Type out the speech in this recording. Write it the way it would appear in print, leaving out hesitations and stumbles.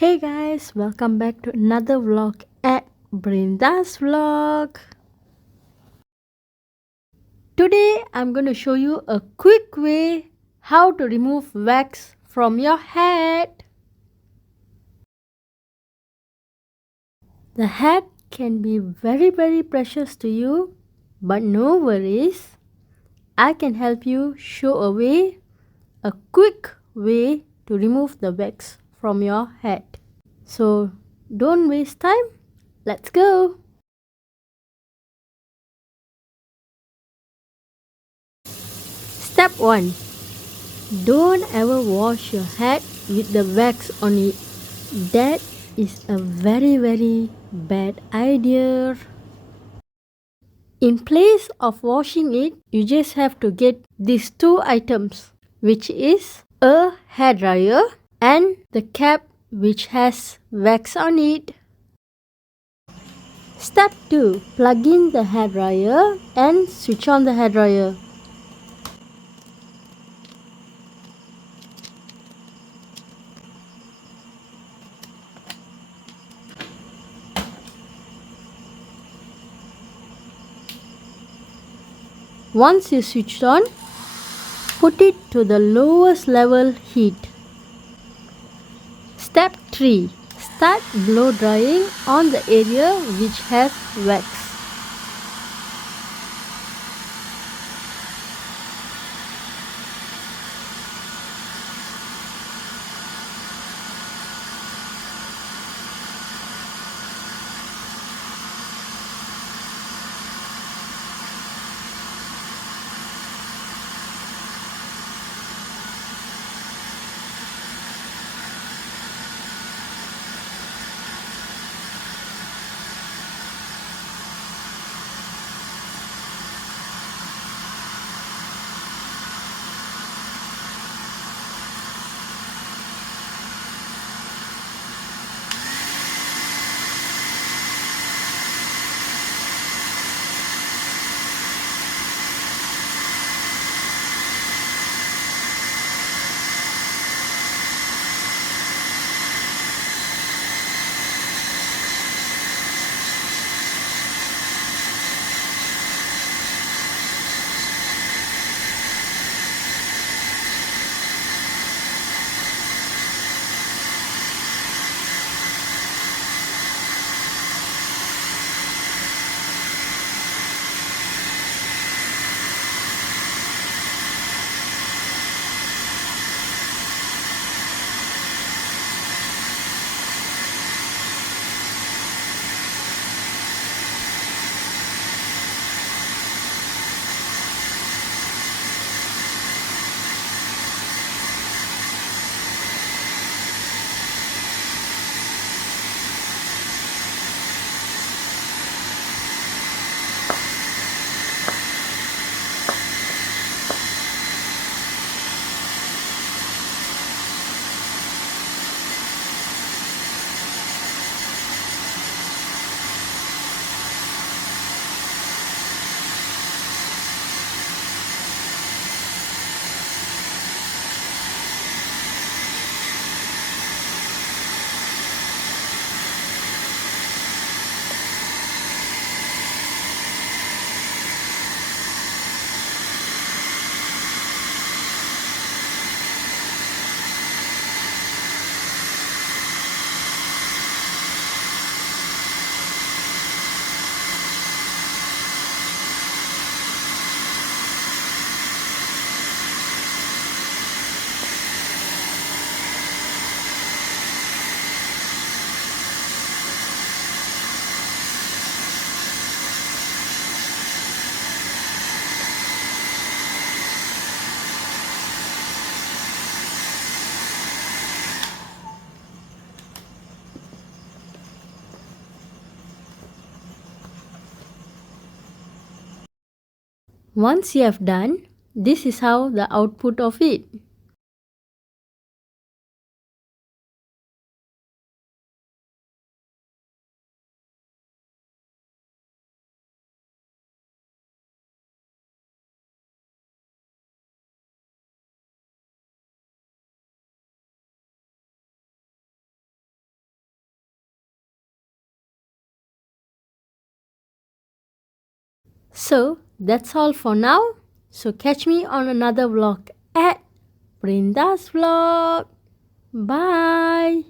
Hey guys, welcome back to another vlog at Brinda's vlog. Today I'm going to show you a quick way how to remove wax from your head. The head can be very precious to you, but no worries. I can help you show a quick way to remove the wax from your head. So don't waste time. Let's go. Step 1. Don't ever wash your head with the wax on it. That is a very bad idea. In place of washing it, you just have to get these two items, which is a hairdryer and the cap which has wax on it. Step 2. Plug in the hairdryer and switch on the hairdryer. Once you switched on, put it to the lowest level heat. Step 3. Start blow drying on the area which has wax. Once you have done, this is how the output of it. So that's all for now. So catch me on another vlog at Brinda's Vlog. Bye.